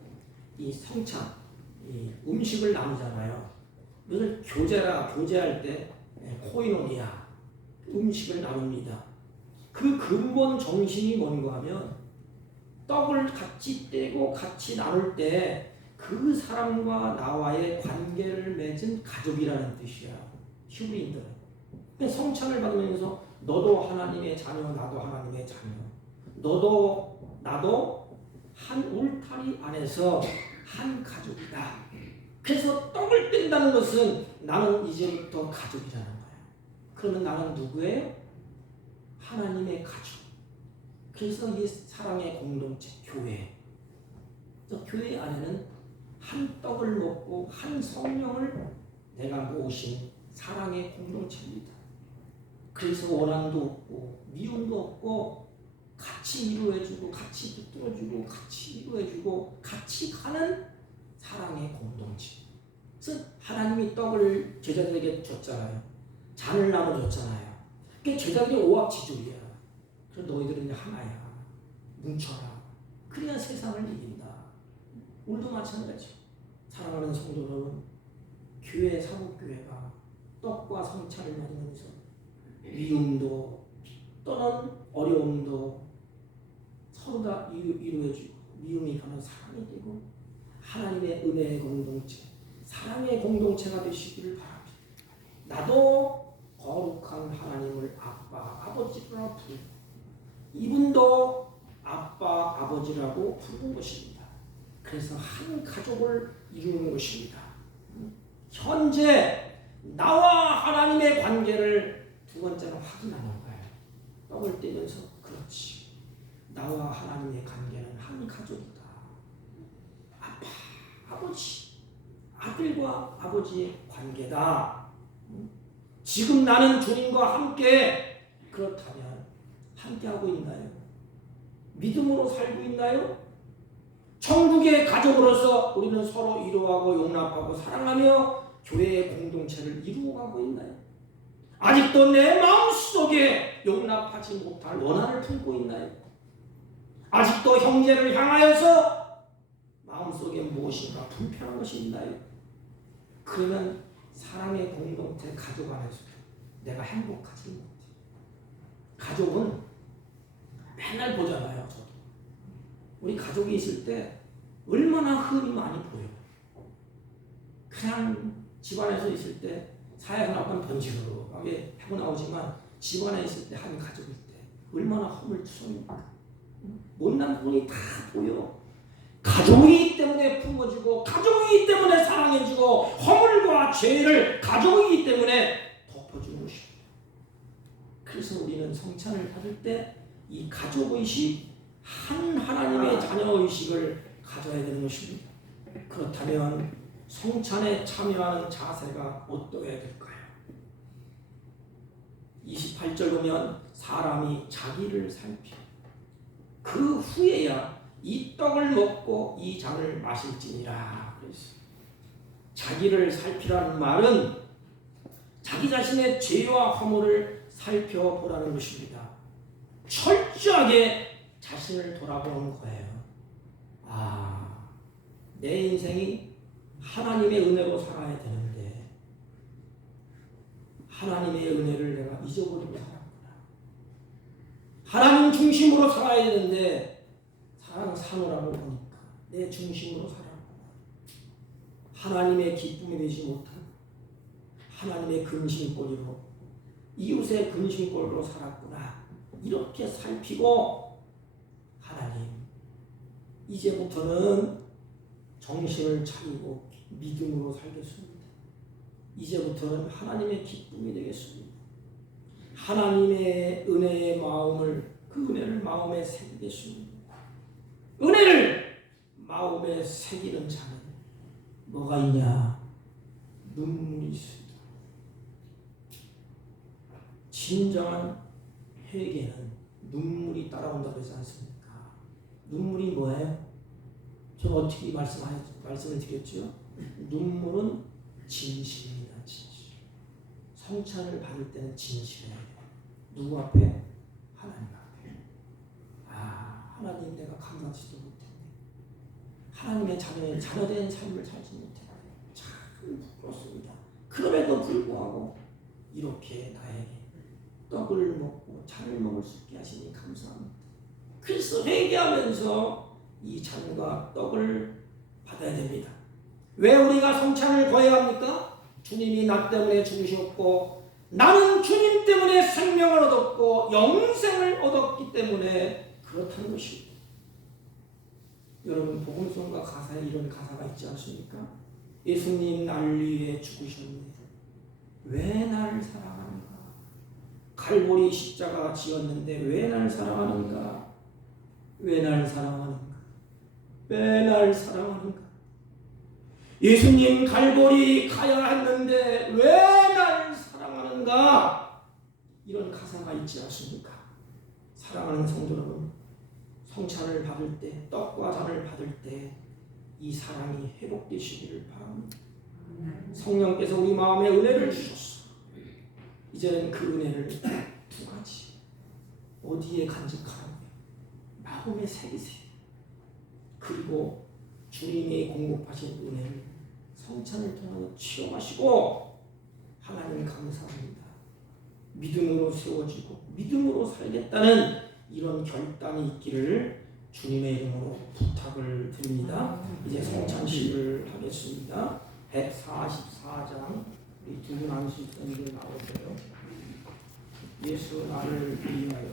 이 성찬, 이 음식을 나누잖아요. 이걸 교제할 때 코이노니아, 음식을 나눕니다. 그 근본 정신이 뭔가 하면 떡을 같이 떼고 같이 나눌 때 그 사람과 나와의 관계를 맺은 가족이라는 뜻이에요. 히브리인들은. 성찬을 받으면서 너도 하나님의 자녀, 나도 하나님의 자녀. 너도 나도 한 울타리 안에서 한 가족이다. 그래서 떡을 뗀다는 것은 나는 이제부터 가족이라는 거야. 그러면 나는 누구예요? 하나님의 가족. 그래서 이 사랑의 공동체, 교회. 교회 안에는 한 떡을 먹고 한 성령을 내가 모신 사랑의 공동체입니다. 그래서 원한도 없고 미움도 없고 같이 위로해주고 같이 붙들어주고 같이 위로해주고 같이 가는 사랑의 공동체. 그래서 하나님이 떡을 제자들에게 줬잖아요. 잔을 나눠줬잖아요. 그게 제자들이 오합지졸이야. 그래서 너희들은 하나야. 뭉쳐라. 그래야 세상을 이긴다. 우리도 마찬가지죠. 사랑하는 성도는 교회 사목교회가 떡과 성찬을 나누면서 미움도 또는 어려움도 서로 다 위로해주고 미움이 가는 사랑이 되고 하나님의 은혜의 공동체, 사랑의 공동체가 되시기를 바랍니다. 나도 거룩한 하나님을 아빠, 아버지라 부르고 이분도 아빠, 아버지라고 부르는 것입니다. 그래서 한 가족을 이루는 것입니다. 현재 나와 하나님의 관계를 두 번째로 확인하는 거예요. 떡을 떼면서 그렇지. 나와 하나님의 관계는 한 가족이다. 아빠, 아버지, 아들과 아버지의 관계다. 지금 나는 주님과 함께 그렇다면 함께하고 있나요? 믿음으로 살고 있나요? 천국의 가족으로서 우리는 서로 위로하고 용납하고 사랑하며 교회의 공동체를 이루어가고 있나요? 아직도 내 마음속에 용납하지 못할 원한을 품고 있나요? 아직도 형제를 향하여서 마음속에 무엇인가 불편한 것이 있나요? 그러면 사랑의 공동체 가족 안에서 내가 행복하지 못해. 가족은 맨날 보잖아요. 저도. 우리 가족이 있을 때 얼마나 흠이 많이 보여요. 그냥 집안에서 있을 때 사회가 나오면 번지르르하게 하고 나오지만 집안에 있을 때 한 가족일 때 얼마나 흠을 투성입니까? 못난 부분이 다 보여. 가족이기 때문에 품어주고 가족이기 때문에 사랑해주고 허물과 죄를 가족이기 때문에 덮어주는 것입니다. 그래서 우리는 성찬을 받을 때 이 가족의식, 한 하나님의 자녀의식을 가져야 되는 것입니다. 그렇다면 성찬에 참여하는 자세가 어떠해야 될까요? 28절 보면 사람이 자기를 살피고 그 후에야 이 떡을 먹고 이 잔을 마실지니라. 그랬어요. 자기를 살피라는 말은 자기 자신의 죄와 허물을 살펴보라는 것입니다. 철저하게 자신을 돌아보는 거예요. 내 인생이 하나님의 은혜로 살아야 되는데 하나님의 은혜를 내가 잊어버리고 살았구나. 하나님 중심으로 살아야 되는데 사느라고 보니까 내 중심으로 살았구나. 하나님의 기쁨이 되지 못한 하나님의 근심거리로 이웃의 근심거리로 살았구나. 이렇게 살피고 하나님 이제부터는 정신을 차리고 믿음으로 살겠습니다. 이제부터는 하나님의 기쁨이 되겠습니다. 하나님의 은혜의 마음을 그 은혜를 마음에 새기겠습니다. 은혜를 마음에 새기는 자는 뭐가 있냐? 눈물이 있습니다. 진정한 회개는 눈물이 따라온다고 그러지 않습니까? 눈물이 뭐예요? 저 어떻게 말씀을 드렸죠? 눈물은 진실입니다. 진실. 성찬을 받을 때는 진실해요. 누구 앞에? 하나님 앞에. 하나님 내가 감당하지도 못했네. 하나님의 자녀된 삶을 살지 못했네. 참 부끄럽습니다. 그럼에도 불구하고 이렇게 나에게 떡을 먹고 잔을 먹을 수 있게 하시니 감사합니다. 그래서 회개하면서 이 잔과 떡을 받아야 됩니다. 왜 우리가 성찬을 거해야 합니까? 주님이 나 때문에 죽으셨고 나는 주님 때문에 생명을 얻었고 영생을 얻었기 때문에 그렇다는 것입니다. 여러분 복음성가 가사에 이런 가사가 있지 않습니까? 예수님 날 위해 죽으셨네. 왜 나를 사랑하는가? 갈보리 십자가 지었는데 왜 날 사랑하는가? 왜 날 사랑하는가? 왜 날 사랑하는가? 예수님 갈보리 가야 했는데 왜 날 사랑하는가? 이런 가사가 있지 않습니까? 사랑하는 성도 여러분, 성찬을 받을 때, 떡과 잔을 받을 때 이 사랑이 회복되시기를 바랍니다. 성령께서 우리 마음에 은혜를 주셨어. 이제는 그 은혜를 두 가지, 어디에 간직하라고요? 마음에 새기세요. 그리고 주님이 공급하신 은혜를 성찬을 통하여 체험하시고, 하나님 감사합니다, 믿음으로 세워지고 믿음으로 살겠다는 이런 결단이 있기를 주님의 이름으로 부탁을 드립니다. 이제 성찬식을 하겠습니다. 144장 우리 두 분 앉으시던 일 나오세요. 예수 나를 위하여.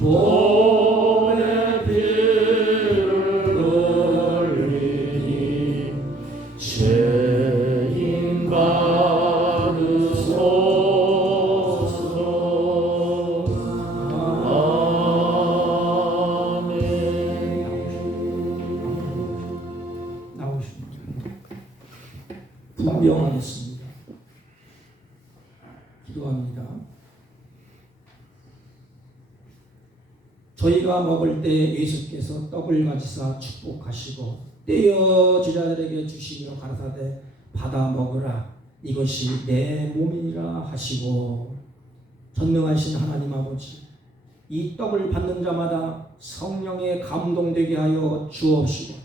오 간병하겠습니다. 기도합니다. 저희가 먹을 때 예수께서 떡을 가지사 축복하시고 떼어 제자들에게 주시며 가라사대 받아 먹으라 이것이 내 몸이라 하시고 전능하신 하나님 아버지 이 떡을 받는 자마다 성령에 감동되게 하여 주옵시고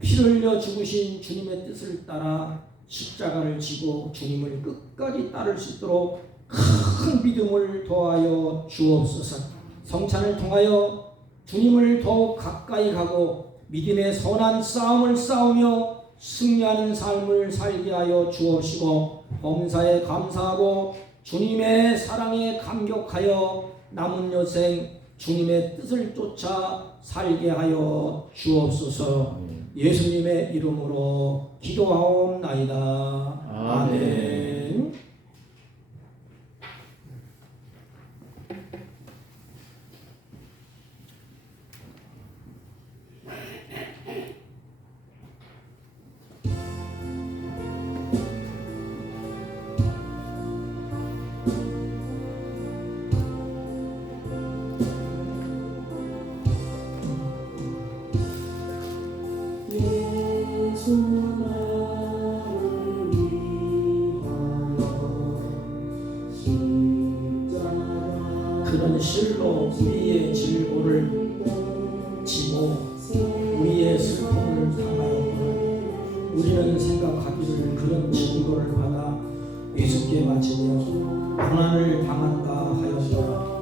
피를 흘려 죽으신 주님의 뜻을 따라 십자가를 지고 주님을 끝까지 따를 수 있도록 큰 믿음을 더하여 주옵소서. 성찬을 통하여 주님을 더욱 가까이 가고 믿음의 선한 싸움을 싸우며 승리하는 삶을 살게 하여 주옵시고 범사에 감사하고 주님의 사랑에 감격하여 남은 여생 주님의 뜻을 쫓아 살게 하여 주옵소서. 예수님의 이름으로 기도하옵나이다. 아멘. 그는 실로 우리의 질고를 지고 우리의 슬픔을 당하였구나. 우리는 생각하기를 그런 질고를 받아 예수께 맞으며 고난을 당한다 하였노라.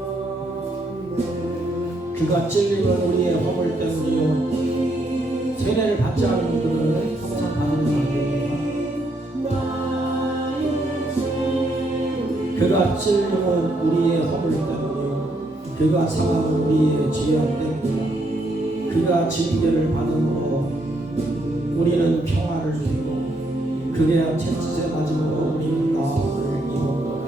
그가 찔림은 우리의 허물 때문이요 세례를 받지 않은 이들은 항상 받는 것입니다. 그가 찔림은 우리의 허물 때문이요 그가 상함은 우리의 죄악 때문이요 그가 징계를 받음으로 우리는 평화를 누리고 그의 채찍에 맞음으로 우리는 나음을 이루노라.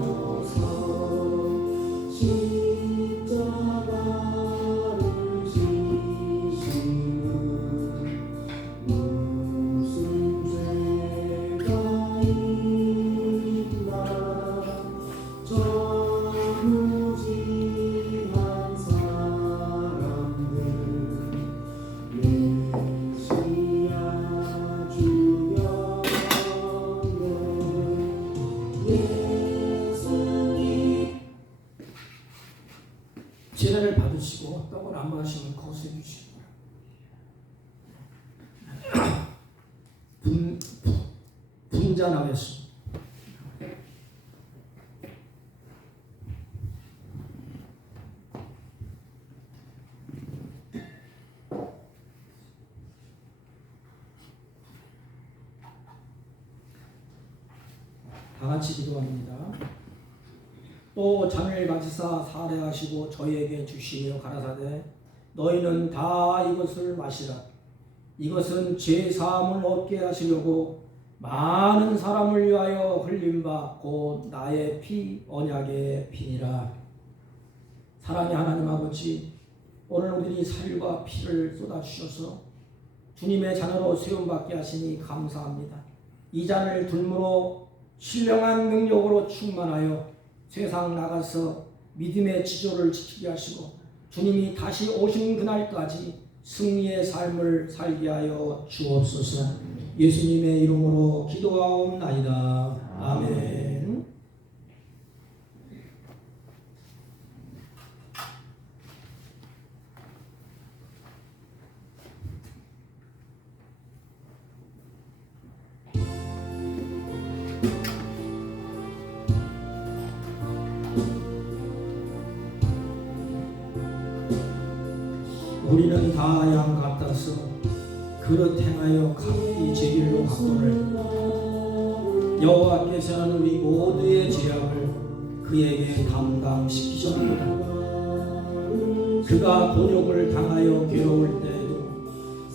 제례를 받으시고 떡을 안 마시면 거스해 주시고요. 분잔하겠습니다. 다 같이 기도합니다. 또 잔을 가지사 사례하시고 저희에게 주시며 가라사대 너희는 다 이것을 마시라. 이것은 죄 사함을 얻게 하시려고 많은 사람을 위하여 흘린 바 곧 나의 피 언약의 피니라. 사랑의 하나님 아버지, 오늘 우리 살과 피를 쏟아주셔서 주님의 자녀로 세움받게 하시니 감사합니다. 이 잔을 들므로 신령한 능력으로 충만하여 세상 나가서 믿음의 지조를 지키게 하시고 주님이 다시 오신 그날까지 승리의 삶을 살게 하여 주옵소서. 예수님의 이름으로 기도하옵나이다. 아멘. 우리는 다 양 같아서 그릇 행하여 각기 제 길로 갔거늘 여호와께서는 우리 모두의 죄악을 그에게 담당시키셨노라. 그가 곤욕을 당하여 괴로울 때에도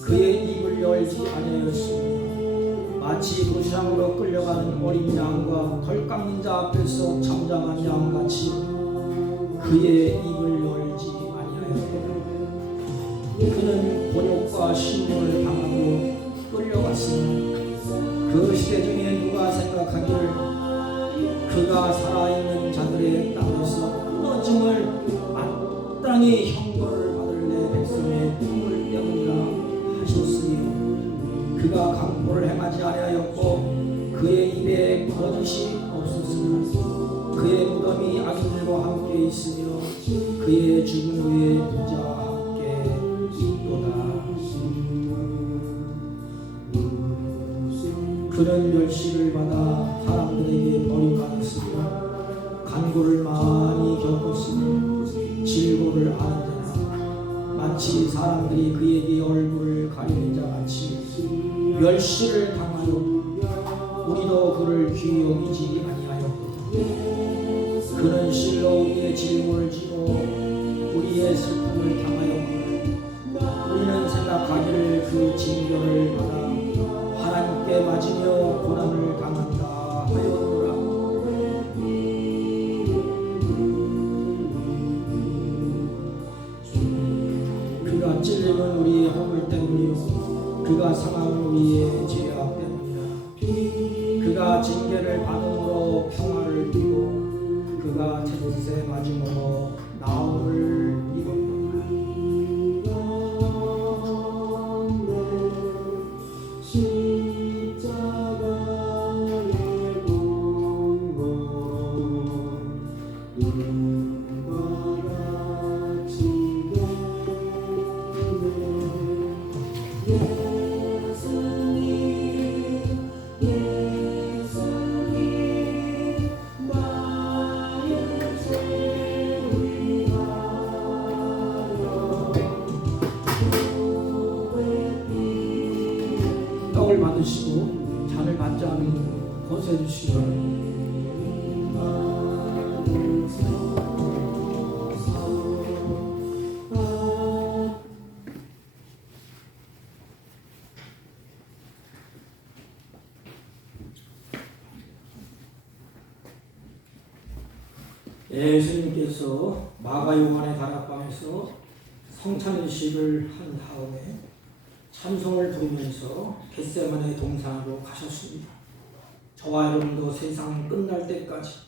그의 입을 열지 아니하였으며 마치 도시장으로 끌려가는 어린 양과 덜 깎는 자 앞에서 잠잠한 양같이 그의 입을 열지 아니하였노라. 그는 곤욕과 신문을 당하고 끌려갔으나 그 시대 중에 누가 생각 영원히 형벌을 받을 내 백성의 똥을 때문이라 하셨으니 그가 강포를 행하지 아니하였고 그의 입에 거짓이 없었으나 그의 무덤이 악인들과 함께 있으며 그의 죽은 후에 부자와 함께 있도다. 그는 멸시를 받아 사람들에게 버림받았으며 간고를 많이 겪었으며 질고를 아는 자나 마치 사람들이 그에게 얼굴을 가리는 자같이 멸시를 당하여 우리도 그를 귀히 여기지 아니하였거든. 그는 실로 우리의 질고를 지고 우리의 슬픔을 당하였거늘 우리는 생각하기를 그 징벌을 받아 하나님께 맞으며 고난을 당한다 하였노라. 그가 찔림은 우리의 허물 때문이요 그가 상함은 우리의 죄악 때문이라. 그가 징계를 받음으로 평화를 누리고 그가 채찍에 맞음으로 나음을 입었노라. 떡을 받으시고 잔을 받지 않은 권세 주시고 예수님께서 마가요한의 다락방에서 성찬일식을 한 다음에 찬송을 부르면서 겟세마네 동산으로 가셨습니다. 저와 여러분도 세상 끝날 때까지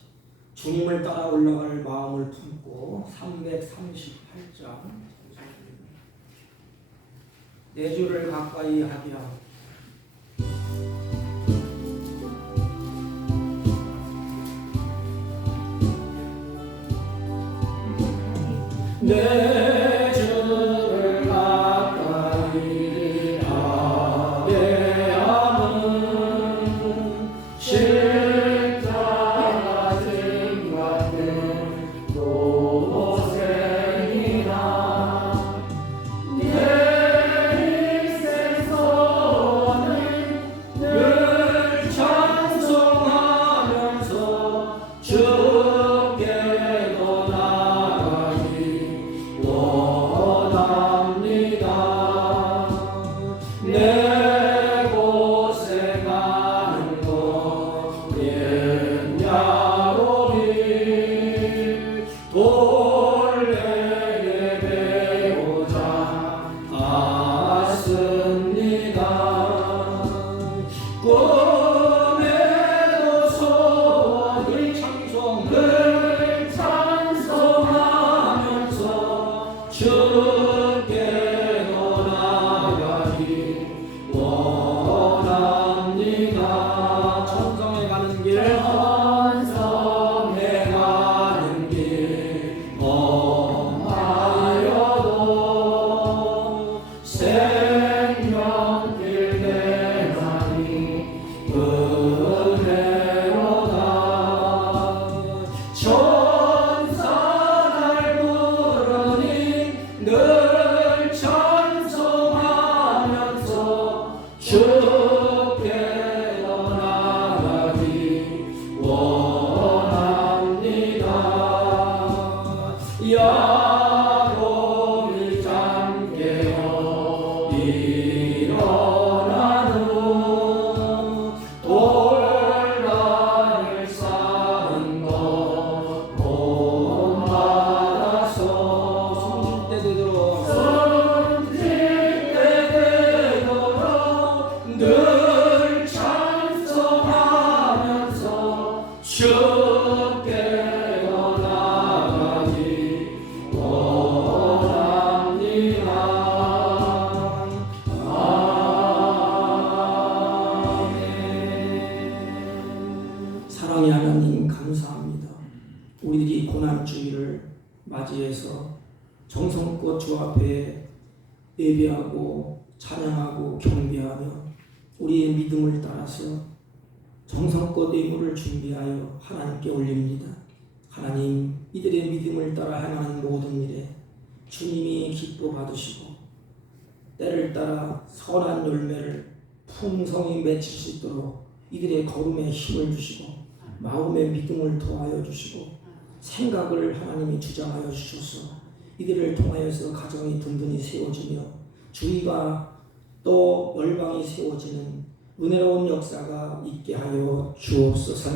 주님을 따라 올라갈 마음을 품고 338장 내 주를 가까이 하게 하고 내 주를 가까이 하게 하는 십자가 진 같은 고생이나 내 일생서는 늘 찬송하면서 주께로 나가기 원합니다. 내 고생하는 것 옛야로리 돌레게 배우자 왔습니다. 꿈에도 소원을 찬송하면서 주께로 나가기 원합니다. 천성에 가는 길 험하여도 생명길 내가니 은혜로다. 천사 날 부르니 늘 맞이해서 정성껏 주 앞에 예배하고 찬양하고 경배하며 우리의 믿음을 따라서 정성껏 예물을 준비하여 하나님께 올립니다. 하나님, 이들의 믿음을 따라 행하는 모든 일에 주님이 기뻐 받으시고 때를 따라 선한 열매를 풍성히 맺을 수 있도록 이들의 걸음에 힘을 주시고 마음의 믿음을 더하여 주시고 생각을 하나님이 주장하여 주셔서 이들을 통하여서 가정이 든든히 세워지며 주의가 또 열방이 세워지는 은혜로운 역사가 있게 하여 주옵소서.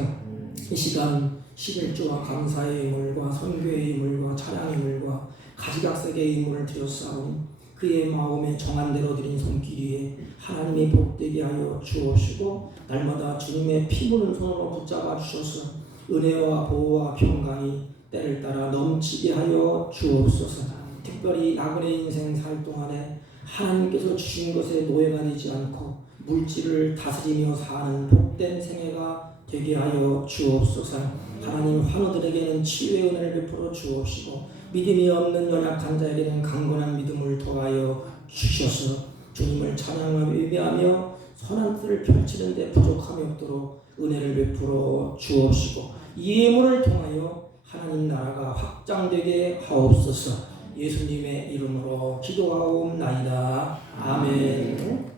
이 시간 11조와 감사의 예물과 선교의 예물과 찬양의 예물과 가지각색의 예물을 드렸사오니 그의 마음에 정한 대로 드린 손길 위에 하나님이 복되게 하여 주옵시고 날마다 주님의 피 묻은 손으로 붙잡아 주셔서 은혜와 보호와 평강이 때를 따라 넘치게 하여 주옵소서. 특별히 나그네 인생 살 동안에 하나님께서 주신 것에 노예가 되지 않고 물질을 다스리며 사는 복된 생애가 되게 하여 주옵소서. 하나님, 환우들에게는 치유의 은혜를 베풀어 주옵시고 믿음이 없는 연약한 자에게는 강건한 믿음을 더하여 주셔서 주님을 찬양하며 예배하며 선한 뜻을 펼치는 데 부족함이 없도록 은혜를 베풀어 주옵시고 이 예물을 통하여 하나님 나라가 확장되게 하옵소서. 예수님의 이름으로 기도하옵나이다. 아멘.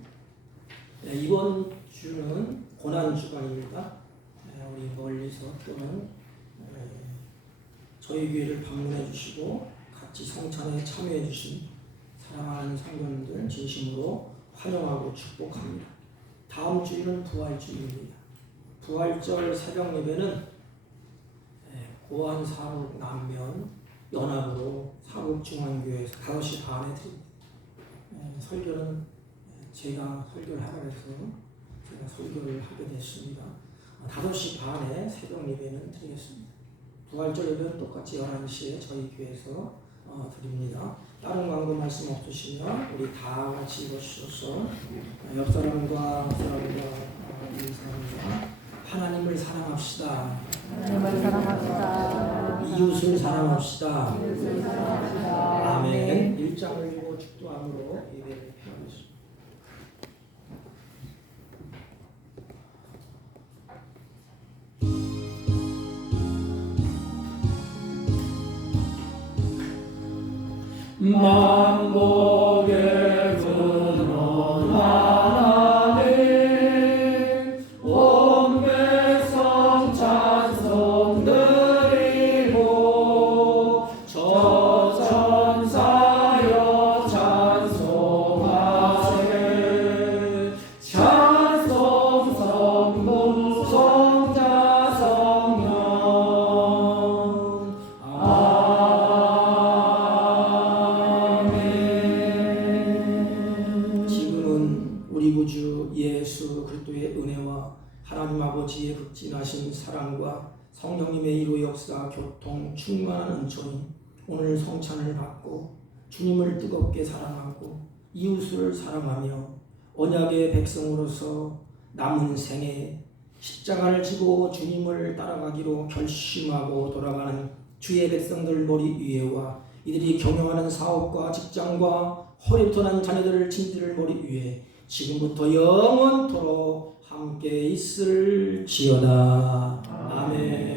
네, 이번 주는 고난주간입니다. 우리 멀리서 또는 저희 교회를 방문해 주시고 같이 성찬에 참여해 주신 사랑하는 성도님들 진심으로 환영하고 축복합니다. 다음 주일은 부활주일입니다. 부활절 새벽 예배는 고안 사북 남면 연합으로 사북중앙교회에서 5시 반에 드립니다. 설교는 제가 설교를 하라 해서 제가 설교를 하게 됐습니다. 5시 반에 새벽 예배는 드리겠습니다. 부활절 예배는 똑같이 11시에 저희 교회에서 드립니다. 다른 광고 말씀 없으시면 우리 다 같이 읽어주셔서 옆 사람과 이 사람과 하나님을 사랑합시다. 하나님을 사랑합시다. 이웃을 사랑합시다. 이웃을 사랑합시다. 아멘. 1장을 읽고 축도함으로 예배를 하겠습니다. 만복의 근원 하나님 온 백성 찬송 드리고 저 천사여 찬송하세 찬송 성부 성자 성령 우리 구주 예수 그리스도의 은혜와 하나님 아버지의 극진하신 사랑과 성령님의 이루 역사 교통 충만한 은총이 오늘 성찬을 받고 주님을 뜨겁게 사랑하고 이웃을 사랑하며 언약의 백성으로서 남은 생에 십자가를 지고 주님을 따라가기로 결심하고 돌아가는 주의 백성들 머리 위에와 이들이 경영하는 사업과 직장과 허리부터 난 자녀들 진들을 머리 위에 지금부터 영원토록 함께 있을지어다. 아멘.